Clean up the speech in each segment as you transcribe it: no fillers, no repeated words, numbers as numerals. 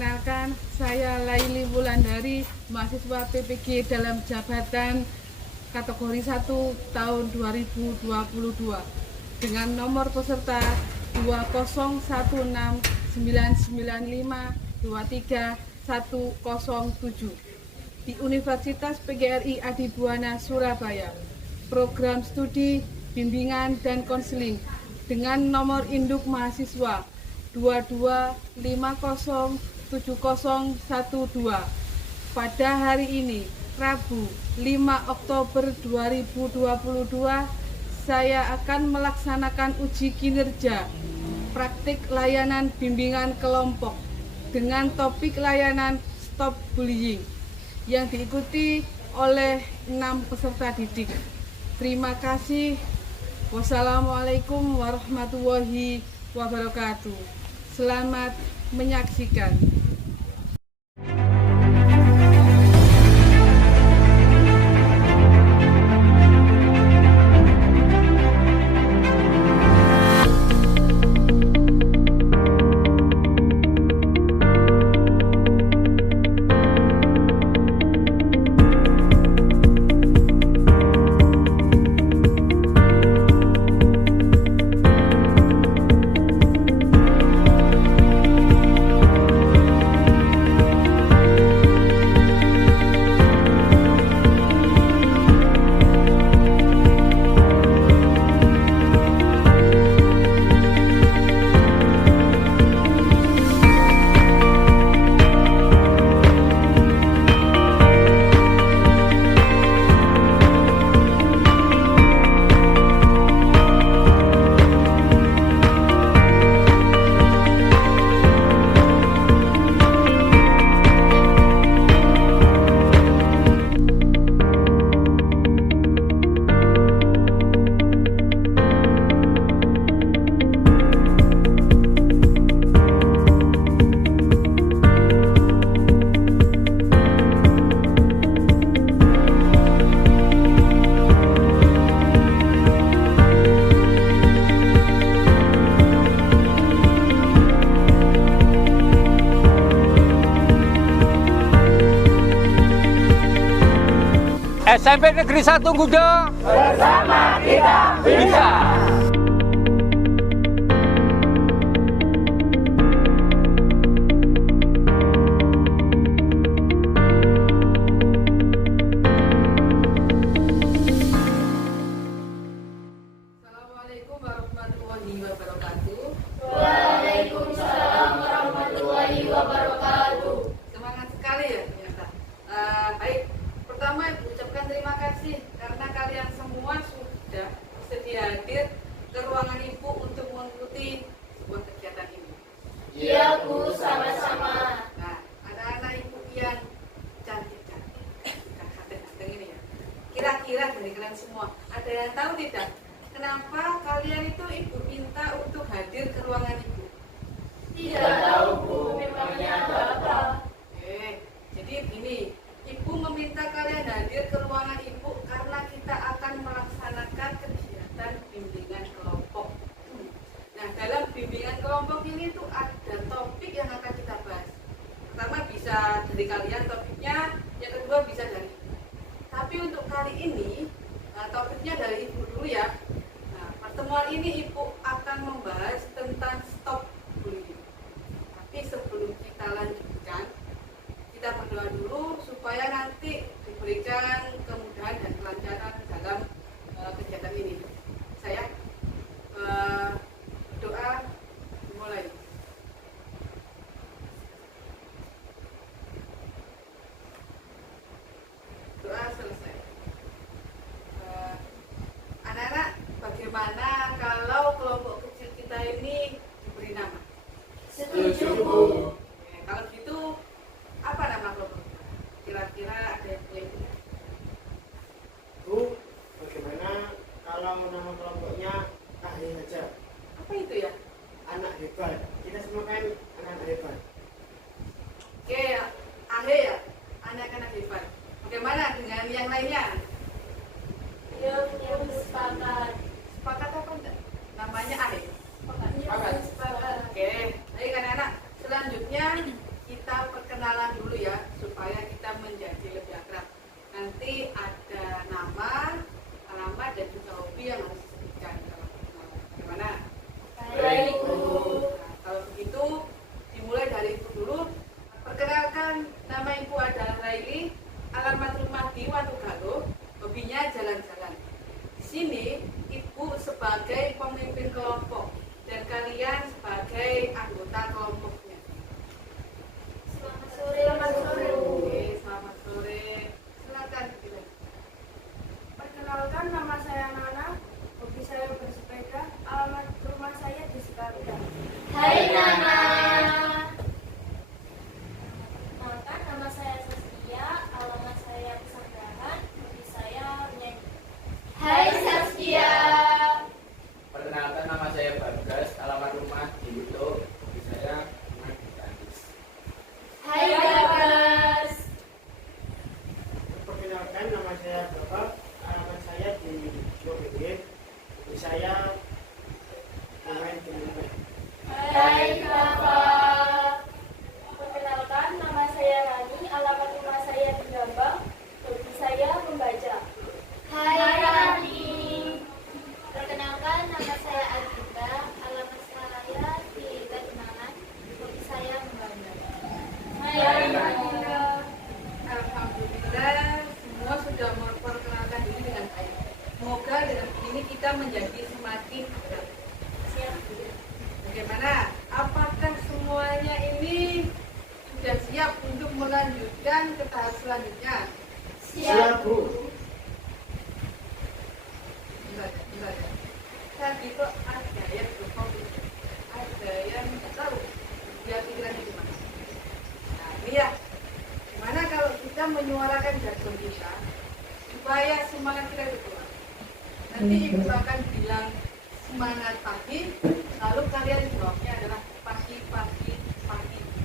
Perkenalkan, saya Laili Wulandari, mahasiswa PPG dalam jabatan kategori 1 tahun 2022 dengan nomor peserta 2016995231107 di Universitas PGRI Adibuana Surabaya. Program studi bimbingan dan konseling dengan nomor induk mahasiswa 22507012. Pada hari ini, Rabu 5 Oktober 2022, saya akan melaksanakan uji kinerja praktik layanan bimbingan kelompok dengan topik layanan Stop Bullying yang diikuti oleh 6 peserta didik. Terima kasih. Wassalamualaikum warahmatullahi wabarakatuh. Selamat menyaksikan. SMP Negeri 1 Gudo, bersama kita bisa. Assalamualaikum warahmatullahi wabarakatuh. Waalaikumsalam warahmatullahi wabarakatuh. Semangat sekali ya ternyata. Baik, pertama ucapkan terima kasih karena kalian semua sudah bersedia hadir ke ruangan Ibu untuk mengikuti sebuah kegiatan ini. Iya Bu, sama-sama. Nah, anak-anak Ibu yang cantik-cantik, ganteng-ganteng ini ya. Kira-kira dari kalian semua, ada yang tahu tidak? Kenapa kalian itu Ibu minta untuk hadir ke ruangan Ibu? Tidak tahu Bu, memangnya ada apa? Jadi begini, Ibu meminta kalian hadir ke ruangan Ibu karena kita akan melaksanakan kegiatan bimbingan kelompok. Nah, dalam bimbingan kelompok ini tuh ada topik yang akan kita bahas. Pertama bisa dari kalian topiknya, yang kedua bisa dari Ibu. Tapi untuk kali ini, topiknya dari Ibu dulu ya. Nah, pertemuan ini Ibu akan membahas tentang stop bullying. Tapi sebelum kita lanjutkan, kita berdoa dulu supaya nanti diberikan kemudahan dan kelancaran dalam kegiatan ini. Saya doa dimulai. Doa selesai. Anak-anak, bagaimana kalau kelompok kecil kita ini diberi nama? Setuju Bu. Kalau gitu, apa nama kelompok? Kira-kira ada yang punya ide? Bu, bagaimana kalau nama kelompoknya Ahli aja? Apa itu ya? Anak hebat. Kita semua kan anak hebat. Oke, Ahe ya, anak-anak hebat. Bagaimana dengan yang lainnya? Yuk, sepakat. Sepakat apa enggak? Namanya Ahe. Sepakat. Oke, baik anak-anak. Selanjutnya kita perkenalan dulu ya, supaya kita menjadi lebih akrab. Nanti ada nama, alamat, dan juga hobi yang harus disebutkan dalam perkenalan. Gimana? Baik, Bu. Nah, kalau begitu, dimulai dari Ibu dulu. Perkenalkan, nama Ibu adalah Raili, alamat rumah di Watugalo, hobinya jalan-jalan. Di sini, Ibu sebagai pemimpin kelompok dan kalian sebagai anggota kelompoknya. Selamat sore. Oke, selamat sore. Silakan. Perkenalkan, nama saya Nana, hobi saya bersepeda, alamat rumah saya di Sekarga. Hai Nana. Perkenalkan, nama saya Saskia, alamat saya Pesanggahan, hobi saya menyanyi. Hai Saskia. Perkenalkan, nama saya Bagas, alamat rumah di Luto, hobi saya main bulu tangkis. Hai Bagas. Perkenalkan, nama saya Bapak, alamat saya di Jogja, hobi saya bermain game. Hai Bapak. Perkenalkan, nama saya Rani, alamat rumah saya di Gambang, hobi saya membaca. Hai Rani. Perkenalkan, nama saya Agita, alamat saya di Kalimantan, hobi saya membaca. Hai Agita. Alhamdulillah, semua sudah memperkenalkan diri dengan baik. Semoga dengan ini kita menjadi semakin akrab. Siap. Bagaimana? Apakah semuanya ini sudah siap untuk melanjutkan ke tahap selanjutnya? Siap, Bu. Bentar ya. Tadi kok ada yang berkong, ada yang nggak tahu dia pikirannya gimana. Nah ini ya, gimana kalau kita menyuarakan jargon kita supaya semangat kita itu keluar. Nanti ibu akan bilang semangat pagi, lalu kalian jawabnya adalah pagi.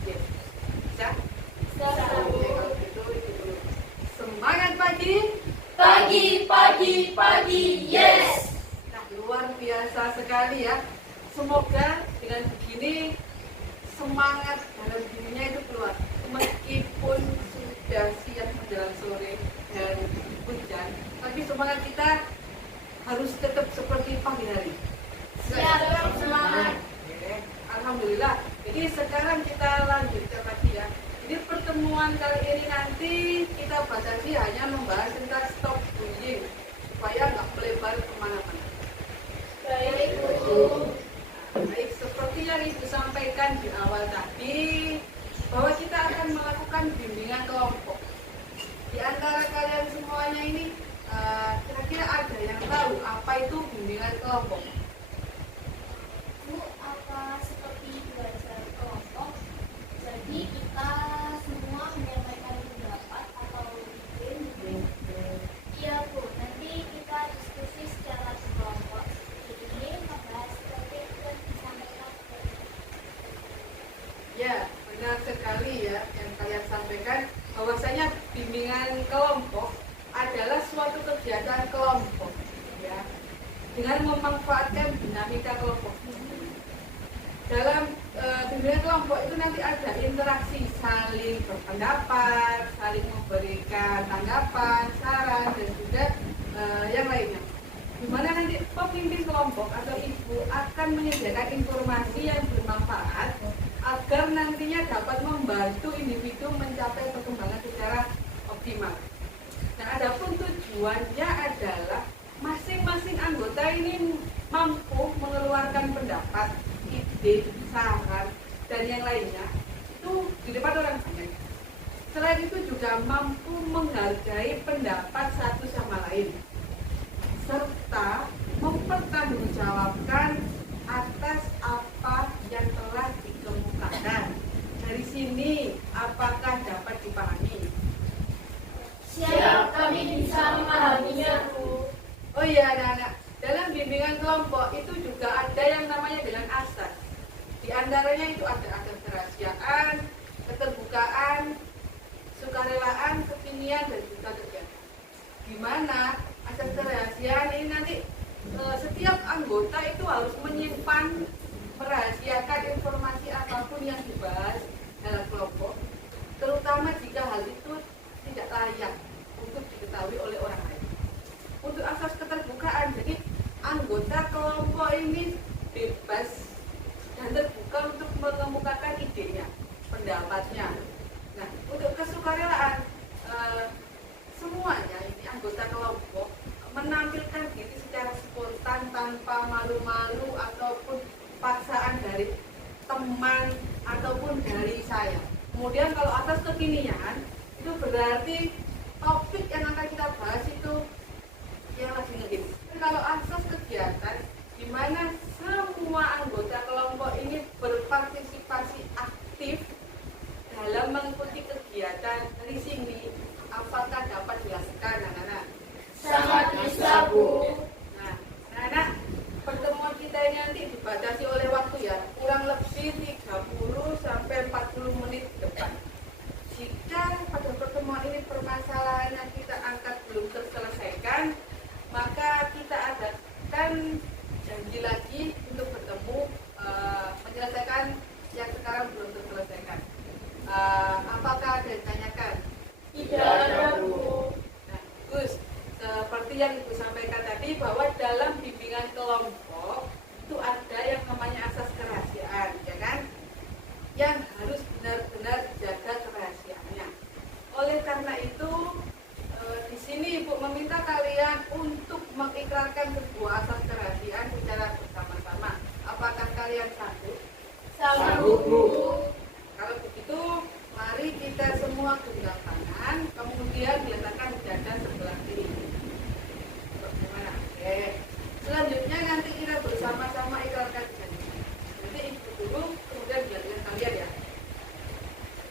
Yes. Bisa? Oke, kalau gitu itu dulu. Semangat pagi. Pagi, yes. Nah, luar biasa sekali ya. Semoga dengan begini semangat dalam dirinya itu keluar. Meskipun sudah siang menjelang sore dan hujan, tapi semangat kita harus tetap seperti pagi hari. Siap, semangat. Oke, alhamdulillah. Jadi sekarang kita lanjutkan lagi ya. Jadi pertemuan kali ini nanti kita batasi hanya membahas tentang stop bullying supaya nggak melebar kemana-mana. Baik, Bu. Baik, seperti yang Ibu sampaikan di awal tadi, bahwa kita akan melakukan bimbingan kelompok. Di antara kalian semuanya ini, kira-kira ada yang tahu apa itu bimbingan kelompok? Bu, apa seperti belajar kelompok? Jadi kita semua menyampaikan pendapat atau ide. Iya Bu, nanti kita diskusi secara kelompok. Jadi ini membahas seperti yang disampaikan. Ya, benar sekali ya yang kalian sampaikan, bahwasanya bimbingan kelompok adalah suatu kegiatan kelompok ya, dengan memanfaatkan dinamika kelompok. Dalam bimbingan kelompok itu nanti ada interaksi, saling berpendapat, saling memberikan tanggapan, saran, dan juga yang lainnya. Di mana nanti pemimpin kelompok atau ibu akan menyediakan informasi yang bermanfaat agar nantinya dapat membantu individu mencapai perkembangan secara optimal. Nah, adapun tujuannya adalah masing-masing anggota ini mampu mengeluarkan pendapat, ide, saran, dan yang lainnya itu di depan orang banyak. Selain itu juga mampu menghargai pendapat satu sama lain, serta mempertanggungjawabkan atas apa yang telah dikemukakan. Dari sini, apakah dapat dipahami? Siap, kami bisa memahaminya Bu. Oh iya anak-anak, dalam bimbingan kelompok itu juga ada yang namanya dengan asas. Di antaranya itu ada asas kerahasiaan, keterbukaan, sukarelaan, kekinian, dan juga kegiatan. Di mana asas kerahasiaan ini nanti setiap anggota itu harus menyimpan, merahasiakan informasi apapun yang dibahas dalam kelompok, terutama layak untuk diketahui oleh orang lain. Untuk asas keterbukaan, jadi anggota kelompok ini bebas dan terbuka untuk mengemukakan idenya, pendapatnya. Nah, untuk kesukarelaan, semuanya ini anggota kelompok menampilkan diri secara spontan tanpa malu-malu ataupun paksaan dari teman ataupun dari saya. Kemudian kalau atas kekinian, itu berarti topik yang akan kita bahas itu yang lagi ngehits. Kalau asas kegiatan, di mana semua anggota kelompok ini berpartisipasi aktif dalam mengikuti kegiatan dari sini, apakah dapat dijelaskan, anak-anak? Sangat bisa, Bu. Nah, anak-anak, pertemuan kita ini nanti dibatasi oleh waktu ya, kurang lebih 30 sampai 40 menit ke depan. Jika pada pertemuan ini permasalahan yang kita angkat belum terselesaikan, maka kita adakan janji lagi untuk bertemu menyelesaikan yang sekarang belum terselesaikan. Apakah ada yang ditanyakan? Tidak ada, Bu. Nah, Gus, seperti yang Ibu sampaikan tadi bahwa dalam bimbingan kelompok itu ada yang namanya asas kerahasiaan, ya kan? Yang harus benar-benar dijaga kerahasiaannya. Oleh karena itu, di sini Ibu meminta kalian untuk mengikrarkan sebuah asas kerahasiaan secara bersama-sama. Apakah kalian sanggup? Sanggup, Bu. Kalau begitu, mari kita semua genggam tangan, kemudian diletakkan di dada sebelah kiri. Bagaimana? Oke. Selanjutnya nanti kita bersama-sama ikrarkan janji. Nanti Ibu dulu, kemudian biarkan kalian ya.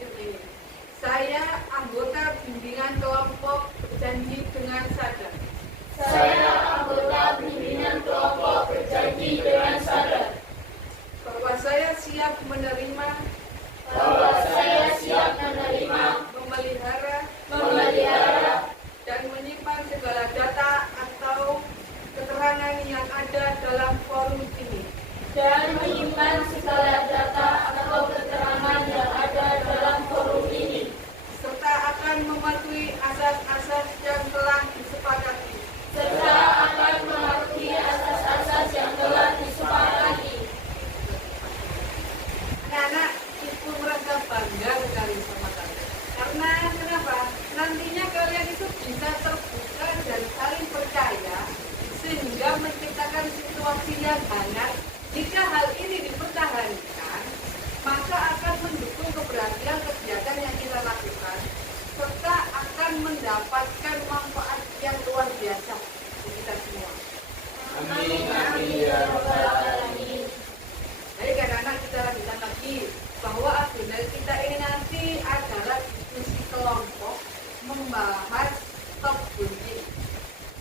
Ini. Saya anggota bimbingan kelompok berjanji dengan sadar. Saya anggota bimbingan kelompok berjanji dengan sadar Bahwa saya siap menerima, bahwa saya siap menerima, memelihara, dan menyimpan segala data atau keterangan yang ada dalam forum ini, dan menyimpan segala data atau keterangan yang ada dalam forum ini, serta akan mematuhi asas-asas yang telah disepakati. serta akan mematuhi asas-asas yang telah disepakati. Anak-anak, Ibu merasa bangga sekali sama kalian. Karena kenapa? Nantinya kalian itu bisa terbuka dan saling percaya sehingga menciptakan situasi yang hangat. Jika hal ini dipertahankan, maka akan mendukung keberhasilan kegiatan yang kita lakukan serta akan mendapatkan manfaat yang luar biasa untuk kita semua. Amin, amin, ya Rabbal Alamin. Baik anak-anak, kita lanjutkan lagi bahwa agenda kita ini nanti adalah diskusi kelompok membahas stop bullying.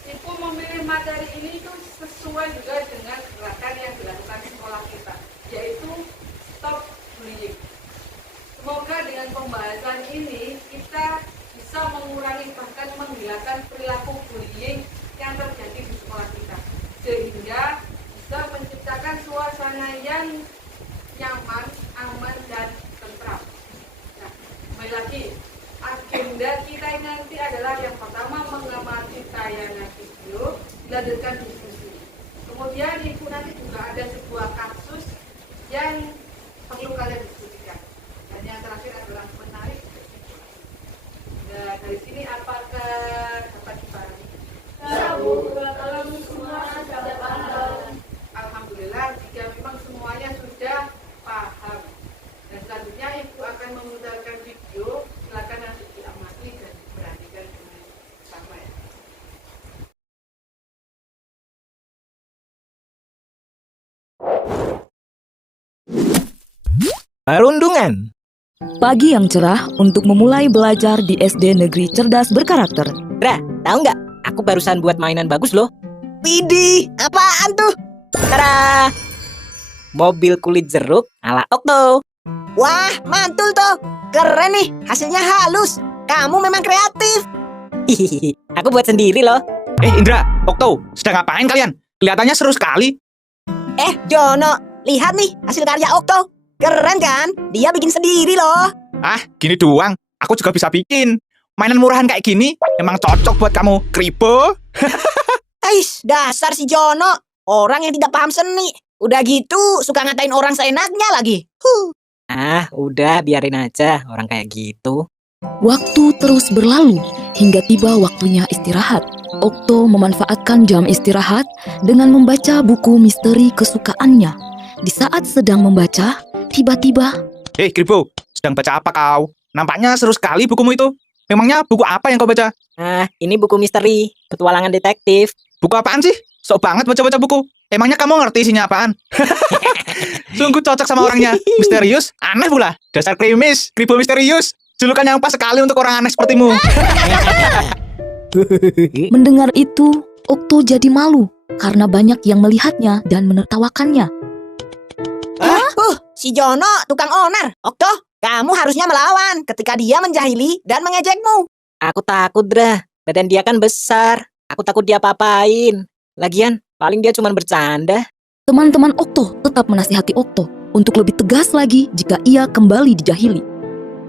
Ibu memilih materi ini itu sesuai juga dengan gerakan yang dilakukan di sekolah kita, yaitu stop bullying. Semoga dengan pembahasan ini kita bisa mengurangi bahkan menghilangkan perilaku bullying yang terjadi di sekolah kita, sehingga bisa menciptakan suasana yang nyaman, aman, dan tentram. Nah, kembali lagi, agenda kita nanti adalah yang pertama mengamati tayangan video, dilanjutkan diskusi. Kemudian Ibu nanti juga ada sebuah kasus yang perlu kalian diskusikan. Dan yang terakhir adalah menarik kesimpulan. Nah, dari sini apakah dapat dipahami? Bu, kami semua sudah paham. Alhamdulillah, jika memang semuanya sudah paham. Dan selanjutnya Ibu akan memutarkan video, silakan nanti diamati dan diperhatikan dengan sama ya. Perundungan. Pagi yang cerah untuk memulai belajar di SD Negeri Cerdas Berkarakter. Ra, tahu nggak? Aku barusan buat mainan bagus loh. Widih, apaan tuh? Tada! Mobil kulit jeruk ala Okto. Wah, mantul tuh. Keren nih, hasilnya halus. Kamu memang kreatif. Hihihi, aku buat sendiri loh. Indra, Okto, sedang ngapain kalian? Kelihatannya seru sekali. Jono, lihat nih hasil karya Okto. Keren kan? Dia bikin sendiri loh. Ah, gini doang. Aku juga bisa bikin. Mainan murahan kayak gini emang cocok buat kamu, Kribo. Ais, dasar si Jono. Orang yang tidak paham seni. Udah gitu, suka ngatain orang seenaknya lagi. Ah, udah biarin aja orang kayak gitu. Waktu terus berlalu hingga tiba waktunya istirahat. Okto memanfaatkan jam istirahat dengan membaca buku misteri kesukaannya. Di saat sedang membaca, tiba-tiba... Hei, Kribo, sedang baca apa kau? Nampaknya seru sekali bukumu itu. Memangnya buku apa yang kau baca? Ah, ini buku misteri, petualangan detektif. Buku apaan sih? Sok banget baca-baca buku. Emangnya kamu ngerti isinya apaan? Sungguh cocok sama orangnya. Misterius, aneh pula. Dasar krimis, Kribo misterius. Julukan yang pas sekali untuk orang aneh sepertimu. Mendengar itu, Okto jadi malu karena banyak yang melihatnya dan menertawakannya. Si Jono, tukang onar. Okto, kamu harusnya melawan ketika dia menjahili dan mengejekmu. Aku takut, Dra. Badan dia kan besar. Aku takut dia apa-apain. Lagian, paling dia cuma bercanda. Teman-teman Okto tetap menasihati Okto untuk lebih tegas lagi jika ia kembali dijahili.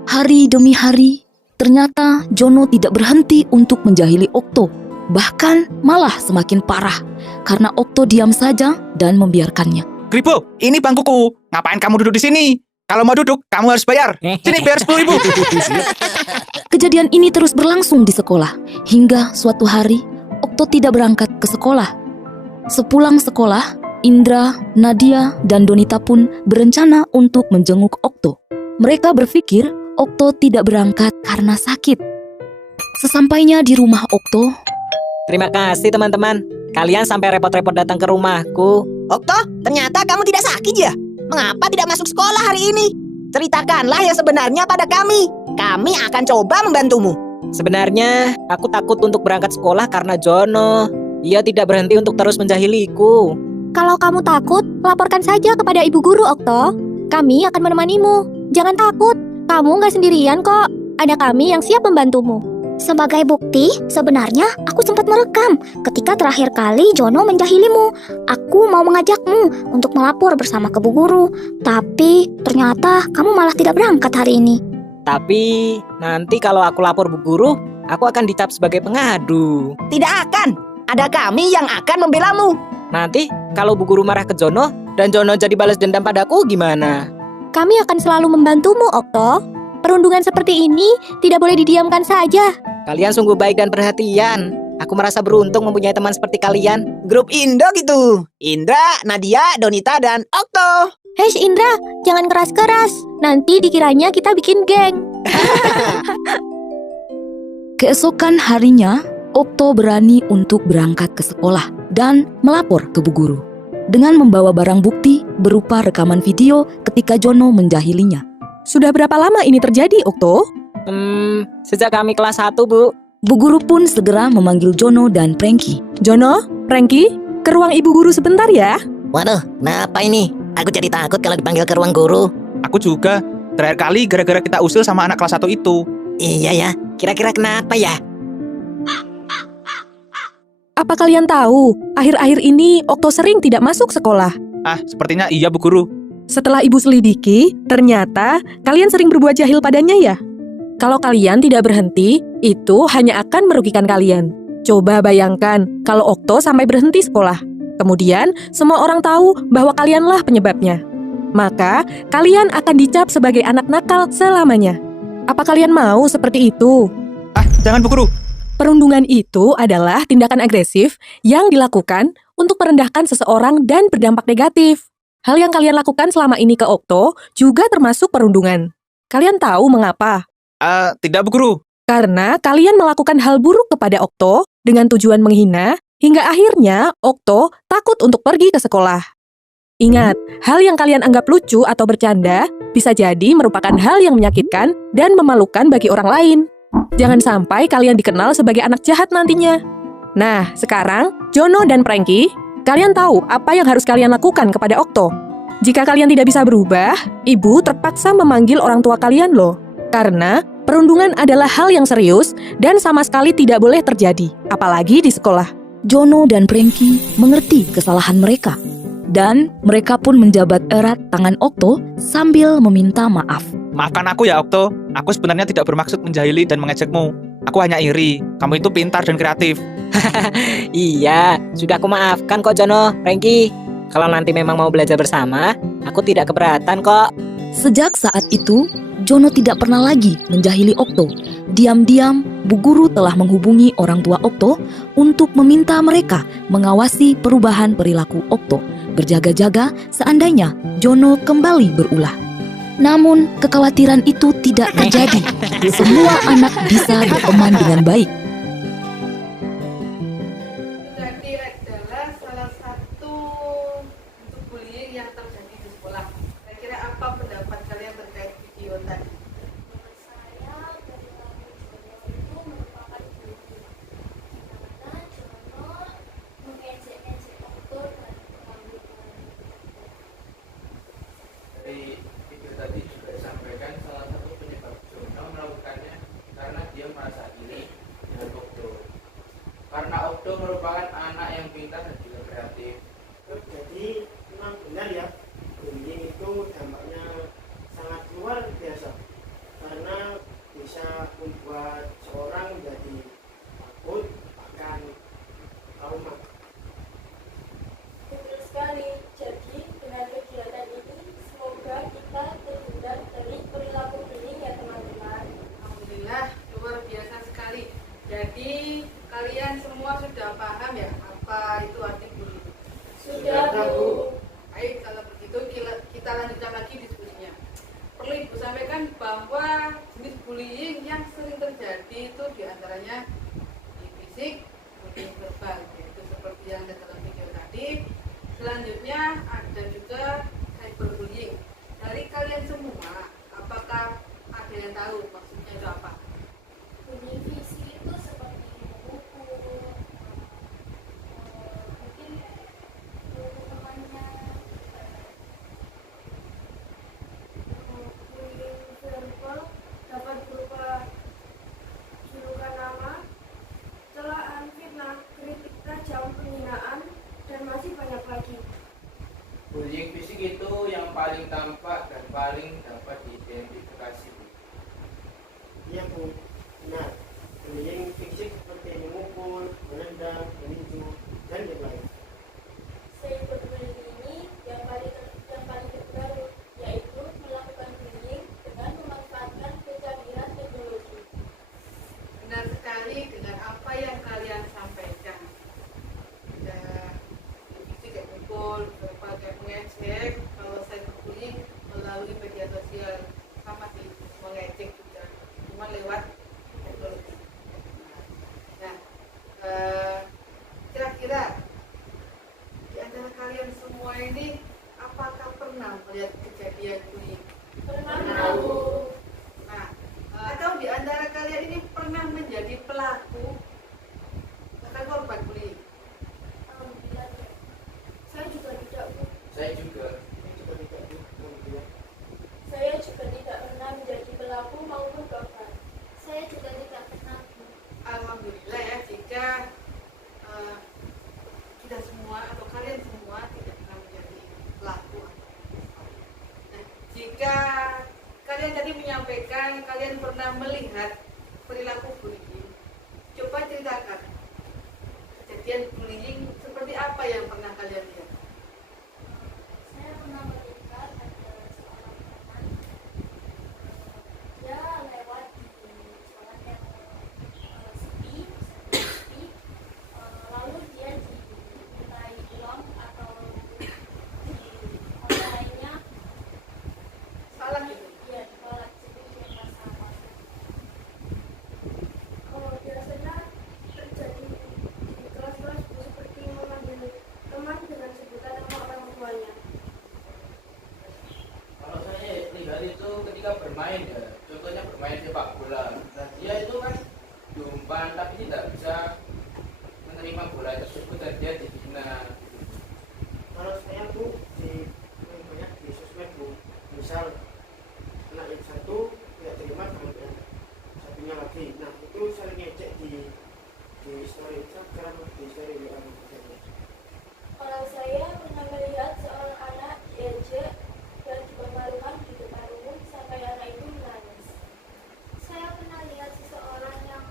Hari demi hari, ternyata Jono tidak berhenti untuk menjahili Okto. Bahkan malah semakin parah karena Okto diam saja dan membiarkannya. Kribo, ini bangkuku. Ngapain kamu duduk di sini? Kalau mau duduk, kamu harus bayar. Sini bayar 10.000. Kejadian ini terus berlangsung di sekolah hingga suatu hari Okto tidak berangkat ke sekolah. Sepulang sekolah, Indra, Nadia, dan Donita pun berencana untuk menjenguk Okto. Mereka berpikir Okto tidak berangkat karena sakit. Sesampainya di rumah Okto, Terima kasih teman-teman. Kalian sampai repot-repot datang ke rumahku. Okto, ternyata kamu tidak sakit ya? Mengapa tidak masuk sekolah hari ini? Ceritakanlah yang sebenarnya pada kami. Kami akan coba membantumu. Sebenarnya, aku takut untuk berangkat sekolah karena Jono. Ia tidak berhenti untuk terus menjahiliku. Kalau kamu takut, laporkan saja kepada ibu guru, Okto. Kami akan menemanimu. Jangan takut, kamu nggak sendirian kok. Ada kami yang siap membantumu. Sebagai bukti, sebenarnya aku sempat merekam ketika terakhir kali Jono menjahilimu. Aku mau mengajakmu untuk melapor bersama ke bu guru. Tapi ternyata kamu malah tidak berangkat hari ini. Tapi nanti kalau aku lapor bu guru, aku akan dicap sebagai pengadu. Tidak akan. Ada kami yang akan membelamu. Nanti kalau bu guru marah ke Jono dan Jono jadi balas dendam padaku gimana? Kami akan selalu membantumu, Okto. Perundungan seperti ini tidak boleh didiamkan saja. Kalian sungguh baik dan perhatian. Aku merasa beruntung mempunyai teman seperti kalian. Grup Indo gitu. Indra, Nadia, Donita, dan Okto. Hei Indra, jangan keras-keras. Nanti dikiranya kita bikin geng. keesokan harinya, Okto berani untuk berangkat ke sekolah dan melapor ke bu guru dengan membawa barang bukti berupa rekaman video ketika Jono menjahilinya. Sudah berapa lama ini terjadi, Okto? Sejak kami kelas 1, Bu. Bu guru pun segera memanggil Jono dan Prengki. Jono, Prengki, ke ruang ibu guru sebentar ya. Waduh, kenapa ini? Aku jadi takut kalau dipanggil ke ruang guru. Aku juga. Terakhir kali gara-gara kita usil sama anak kelas 1 itu. Iya ya, kira-kira kenapa ya? Apa kalian tahu, akhir-akhir ini Okto sering tidak masuk sekolah. Ah, sepertinya iya Bu Guru. Setelah ibu selidiki, ternyata kalian sering berbuat jahil padanya ya? Kalau kalian tidak berhenti, itu hanya akan merugikan kalian. Coba bayangkan kalau Okto sampai berhenti sekolah. Kemudian semua orang tahu bahwa kalianlah penyebabnya. Maka kalian akan dicap sebagai anak nakal selamanya. Apa kalian mau seperti itu? Ah, jangan Bu Guru. Perundungan itu adalah tindakan agresif yang dilakukan untuk merendahkan seseorang dan berdampak negatif. Hal yang kalian lakukan selama ini ke Okto juga termasuk perundungan. Kalian tahu mengapa? Tidak Bu Guru. Karena kalian melakukan hal buruk kepada Okto dengan tujuan menghina, hingga akhirnya Okto takut untuk pergi ke sekolah. Ingat, hal yang kalian anggap lucu atau bercanda bisa jadi merupakan hal yang menyakitkan dan memalukan bagi orang lain. Jangan sampai kalian dikenal sebagai anak jahat nantinya. Nah, sekarang Jono dan Prengki, kalian tahu apa yang harus kalian lakukan kepada Okto. Jika kalian tidak bisa berubah, ibu terpaksa memanggil orang tua kalian loh. Karena perundungan adalah hal yang serius dan sama sekali tidak boleh terjadi, apalagi di sekolah. Jono dan Prengki mengerti kesalahan mereka. Dan mereka pun menjabat erat tangan Okto sambil meminta maaf. Maafkan aku ya Okto. Aku sebenarnya tidak bermaksud menjahili dan mengejekmu. Aku hanya iri. Kamu itu pintar dan kreatif. Iya, sudah aku maafkan kok Jono, Rengki. Kalau nanti memang mau belajar bersama, aku tidak keberatan kok. Sejak saat itu, Jono tidak pernah lagi menjahili Okto. Diam-diam, Bu Guru telah menghubungi orang tua Okto untuk meminta mereka mengawasi perubahan perilaku Okto, berjaga-jaga seandainya Jono kembali berulah. Namun, kekhawatiran itu tidak terjadi. Semua anak bisa berteman dengan baik. Tadi adalah salah satu bentuk bullying yang terjadi di sekolah. Kira-kira apa pendapat kalian terkait video tadi? Menurut saya, perilaku Jono itu merupakan bullying. Karena Jono mengejek-ejek Okto dan mengambil Dari video tadi juga disampaikan salah satu penyebab Jono melakukannya karena dia merasa iri dengan Okto. Karena Okto merupakan anak yang pintar dan juga kreatif. Jadi memang benar ya, bullying itu dampaknya sangat luar biasa karena bisa membuat seorang menjadi takut bahkan trauma. Betul sekali. Jadi dengan kegiatan ini semoga kita terhindar dari perilaku bullying ya teman-teman. Alhamdulillah, luar biasa sekali. Jadi kalian semua sudah paham ya apa itu arti bullying? Sudah Bu. Baik, kalau begitu kita lanjutkan lagi diskusinya. Perlu Ibu sampaikan bahwa jenis bullying yang sering terjadi itu diantaranya bullying fisik, bullying verbal, yaitu seperti yang ada dalam video tadi. Selanjutnya ada juga cyberbullying. Dari kalian semua, apakah ada yang tahu maksudnya itu apa? Bullying fisik itu seperti memukul, mungkin temannya. Bullying verbal dapat berupa julukan nama, celaan, fitnah, kritik tajam, penghinaan, dan masih banyak lagi. Bullying fisik itu yang paling tampak dan paling dapat diidentifikasi. Iya Bu, benar. Bullying fisik seperti memukul, menendang, meninju, dan yang lain. Cyberbullying ini yang paling terbaru, yaitu melakukan bullying dengan memanfaatkan kecanggihan teknologi. Benar sekali dengan apa yang kalian sampaikan. Ada fisik kayak pukul, verbal kayak mengejek. Kalau cyberbullying melalui media sosial sama sih mengejek juga, cuma lewat teknologi. Nah, kira-kira di antara kalian semua ini apakah pernah melihat kejadian bullying? Pernah Bu. Nah, atau di antara kalian ini pernah menjadi pelaku bahkan korban bullying? Alhamdulillah. Saya juga tidak Bu. Saya juga. Saya juga tidak pernah menjadi pelaku maupun korban. Saya juga tidak pernah Bu. Alhamdulillah ya, jika kita semua atau kalian semua tidak pernah menjadi pelaku. Nah, jika kalian tadi menyampaikan kalian pernah melihat perilaku bullying, coba ceritakan kejadian bullying seperti apa yang pernah kalian lihat. Saya pernah melihat ada seorang teman, dia lewat di jalan yang sepi, lalu dia dimintai uang atau lainnya, Salah gitu. dia ditolak, jadi dia merasa malu. Biasanya terjadi di kelas-kelas seperti memanggil teman dengan sebutan nama orang tuanya. Kalau saya lihat itu ketika bermain ya, contohnya bermain sepak bola. Nah dia itu kan diumpan tapi tidak bisa menerima bola tersebut dan dia dihina. Kalau saya Bu, di banyak di sosmed Bu, misal anak yang satu tidak terima sama yang satunya lagi. Nah itu saling ngecek di story Instagram, di story WA. Kalau saya pernah melihat seorang anak diejek dan dipermalukan di depan umum sampai anak itu menangis. Saya pernah lihat seseorang yang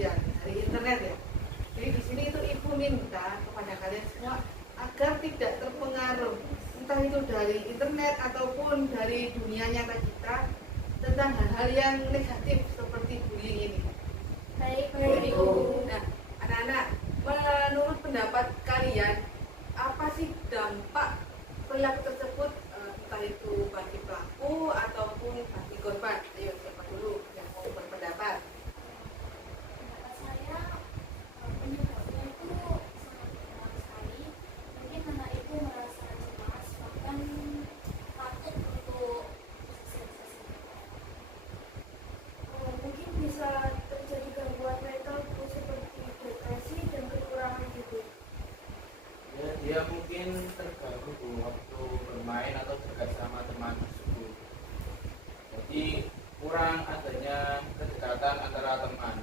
ya dari internet ya. Jadi di sini itu ibu minta kepada kalian semua agar tidak terpengaruh entah itu dari internet ataupun dari dunia nyata kita tentang hal-hal yang negatif seperti bullying ini. Baik, Ibu. Nah, anak-anak, menurut pendapat kalian, apa sih dampak perilaku tersebut, entah itu bagi pelaku ataupun bagi korban? Ayo, siapa dulu yang mau berpendapat? Pendapat saya, penyebabnya itu sangat berat sekali. Mungkin anak itu merasa cemas, bahkan takut untuk sosialisasi. Mungkin bisa terjadi gangguan mental seperti depresi dan kekurangan tidur. Ya, dia mungkin terganggu Bu, waktu bermain atau dekat sama teman tersebut. Jadi kurang adanya kedekatan antara teman.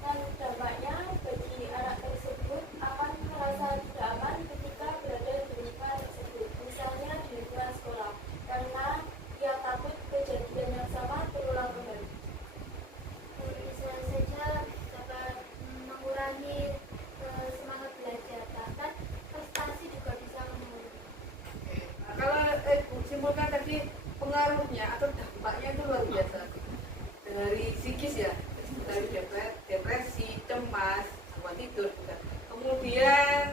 Dan dampaknya bagi anak tersebut akan merasa tidak aman ketika berada di lingkungan tersebut, misalnya di lingkungan sekolah, karena ia takut kejadian yang sama terulang kembali. Bisa saja dapat mengurangi semangat belajar, bahkan prestasi juga bisa menurun. Kalau Bu simpulkan tadi pengaruhnya atau dampaknya itu luar biasa dari psikis ya, dari depresi, cemas, gangguan tidur juga. Kemudian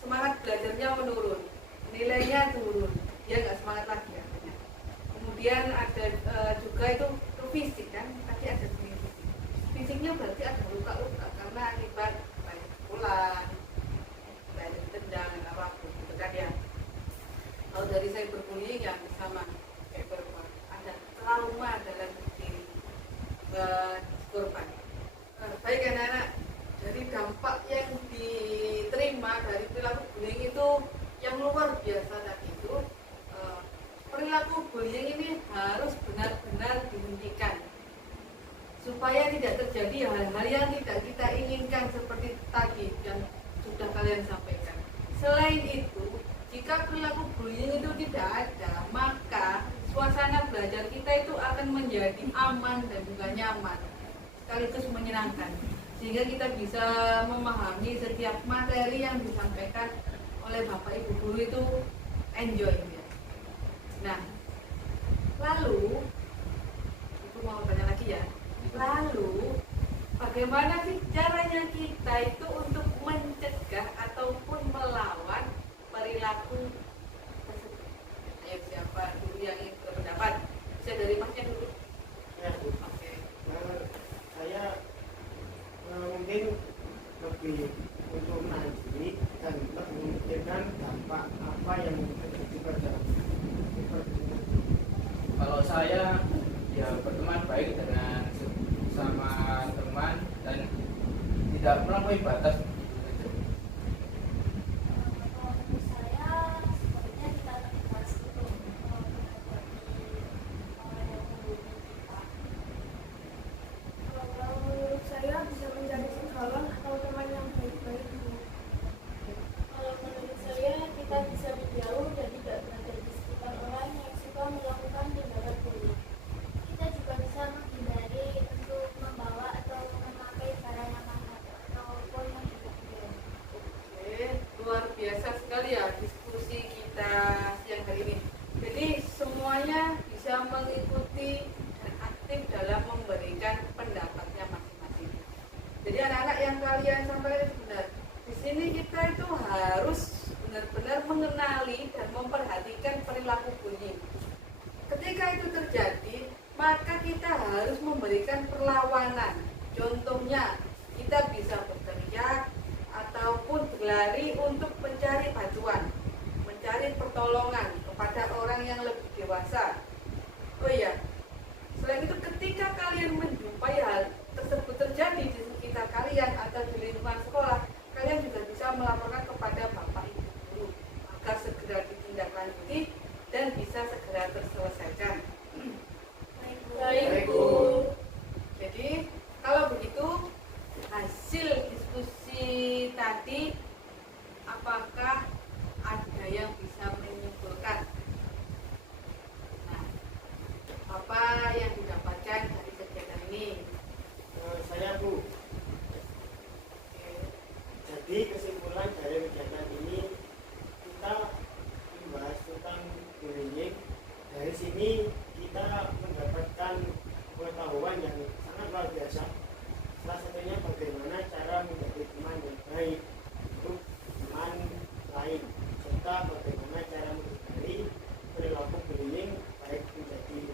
semangat belajarnya menurun, nilainya turun, dia nggak semangat lagi ya. Kemudian ada juga itu fisik kan, tadi ada fisik. Fisiknya berarti ada luka-luka karena akibat banyak pukulan, banyak tendang dan apapun gitu kan ya. Kalau dari cyberbullying yang sama kayak korban, ada trauma dalam diri korban. Baik anak-anak, dari dampak yang diterima dari perilaku bullying itu yang luar biasa tadi itu, perilaku bullying ini harus benar-benar dihentikan supaya tidak terjadi hal-hal yang tidak kita inginkan seperti tadi yang sudah kalian sampaikan. Selain itu, jika perilaku bullying itu tidak ada, maka suasana belajar kita itu akan menjadi aman dan juga nyaman, sekaligus menyenangkan, sehingga kita bisa memahami setiap materi yang disampaikan oleh Bapak Ibu guru itu enjoy ya. Nah, lalu Ibu mau tanya lagi ya. Lalu bagaimana sih caranya kita itu untuk mencegah ataupun melawan perilaku tersebut? Ayo siapa dulu yang ingin berpendapat? Bisa dari Masnya dulu. Ya, Bu. Oke. Saya mungkin lebih untuk menangani dan lebih memikirkan dampak apa yang terjadi pada Kalau saya ya berteman baik dengan sama teman dan tidak melampaui batas. Kalau menurut saya, sebenarnya kita tegas untuk menghadapi orang yang membuli kita. Kalau menurut saya bisa mencari sekawan atau teman yang baik-baik. Kalau menurut saya kita bisa menjauh dan tidak berada di sekitar orang yang suka melakukan tindakan bullying. Kita juga bisa menghindari untuk membawa atau memakai barang yang mahal ataupun yang tidak diam. Oke, luar biasa sekali ya diskusi kita siang hari ini. Jadi semuanya bisa mengikuti dan aktif dalam memberikan pendapatnya masing-masing. Jadi anak-anak yang kalian sampaikan itu benar. Di sini kita itu harus benar-benar mengenali dan memperhatikan perilaku bullying. Ketika itu terjadi, maka kita harus memberikan perlawanan. Contohnya, kita bisa berteriak ataupun berlari untuk mencari bantuan, mencari pertolongan kepada orang yang lebih dewasa. Oh iya, selain itu ketika kalian menjumpai hal tersebut terjadi di sekitar kalian atau di lingkungan sekolah, kalian juga bisa melaporkan kepada Bapak Ibu guru agar segera ditindaklanjuti dan bisa segera terselesaikan. Baik, Bu. Jadi kalau begitu hasil diskusi tadi, apakah ada yang bisa menyimpulkan? Nah, apa yang didapatkan dari kegiatan ini kita mendapatkan pengetahuan yang sangat luar biasa. Salah satunya bagaimana cara menjadi teman yang baik untuk teman lain, serta bagaimana cara menghindari perilaku bullying baik menjadi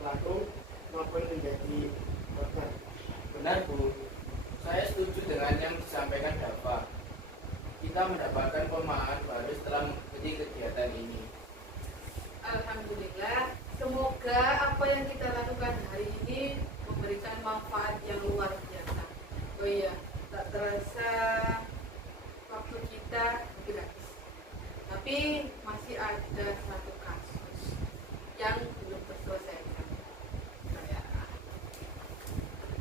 pelaku maupun menjadi korban. Benar Bu, saya setuju dengan yang disampaikan Dava. Kita mendapatkan pemahaman baru setelah mengikuti kegiatan ini. Alhamdulillah, semoga apa yang kita lakukan hari ini memberikan manfaat yang luar biasa. Oh iya, tak terasa waktu kita habis. Tapi masih ada satu kasus yang belum terselesaikan.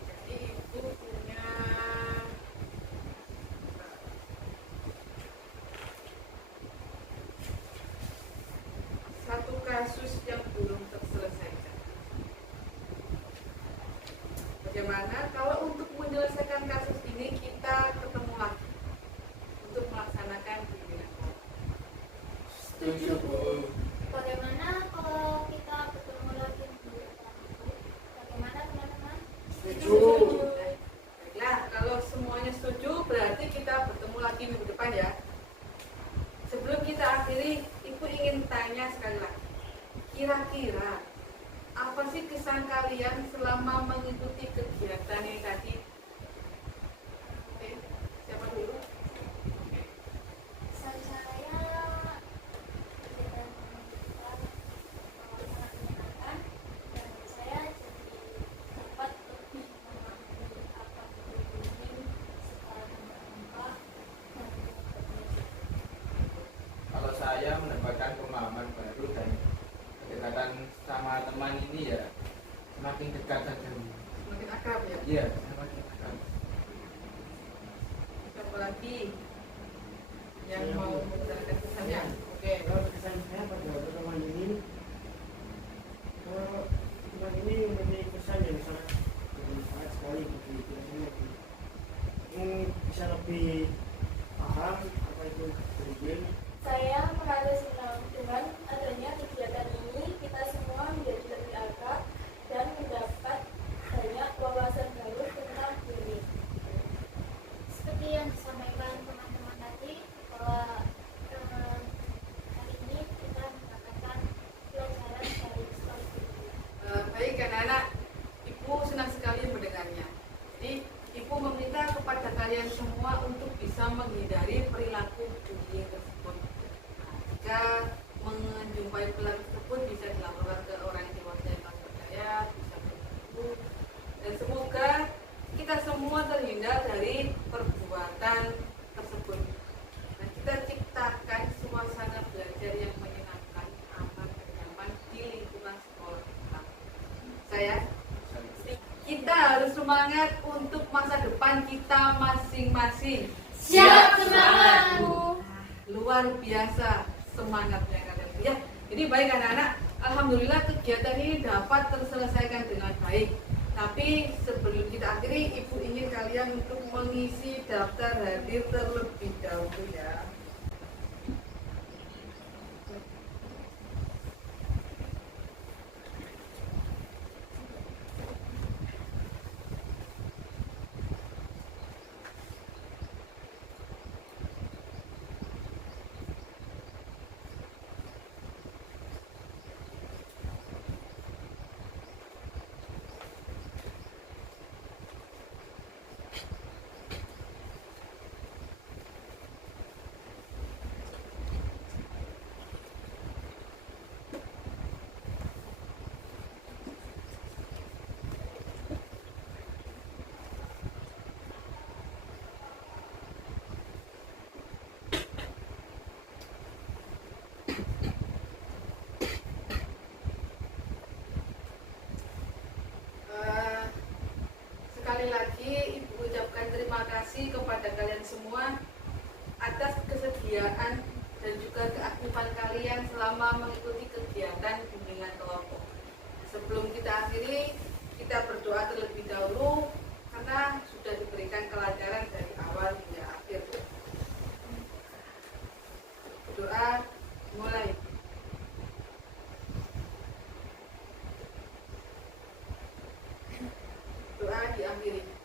Jadi ibu punya satu kasus yang belum terselesaikan. Bagaimana kalau untuk menyelesaikan kasus ini kita ketemu lagi untuk melaksanakan bimbingan? Setuju Bu. Bagaimana kalau kita bertemu lagi di depan itu? Bagaimana teman-teman? Setuju. Baiklah, kalau semuanya setuju berarti kita bertemu lagi minggu depan ya. Sebelum kita akhiri, Ibu ingin tanya sekali lagi. Kira-kira apa sih kesan kalian selama mengikuti kegiatan yang tadi? Oke, siapa dulu? Saya kegiatan kita sangat menyenangkan dan saya jadi dapat lebih memahami apa itu bullying secara terbuka dan berbeda. Kalau saya mendapatkan pemahaman baru dan kedekatan sama teman ini ya semakin dekat saja. Semakin akrab ya? Iya, semakin dekat. Siapa lagi yang mau mengutarakan kesannya? Oke. Kalau kesan saya pada pertemuan ini, pertemuan ini memiliki kesan yang sangat bermanfaat sekali bagi kita semua. Bisa lebih paham apa itu bullying. Saya merasa senang dengan adanya kegiatan ini. Kita semua menjadi lebih akrab dan mendapat banyak wawasan baru tentang bullying. Seperti yang disampaikan teman-teman tadi, bahwa hari ini kita mendapatkan pelajaran dari sekolah bullying. Baik anak-anak, Ibu senang sekali mendengarnya. Jadi Ibu meminta kepada kalian semua untuk bisa menghindari perilaku bullying tersebut. Jika menjumpai perilaku tersebut bisa dilaporkan ke orang dewasa yang paling percaya, bisa berguru, dan semoga kita semua terhindar dari perbuatan tersebut. Nah, kita ciptakan suasana belajar yang menyenangkan, aman, dan nyaman di lingkungan sekolah kita. Saya, kita harus semangat untuk masa depan kita masing-masing. Siap, semangat, Bu. Luar biasa semangatnya kalian ya. Jadi baik anak-anak, alhamdulillah kegiatan ini dapat terselesaikan dengan baik. Tapi sebelum kita akhiri, Ibu ingin kalian untuk mengisi daftar hadir terlebih dahulu ya. Sekali lagi Ibu ucapkan terima kasih kepada kalian semua atas kesediaan dan juga keaktifan kalian selama mengikuti kegiatan bimbingan kelompok. Sebelum kita akhiri, kita berdoa terlebih dahulu karena sudah diberikan kelancaran dari awal hingga akhir. Doa mulai. diakhiri.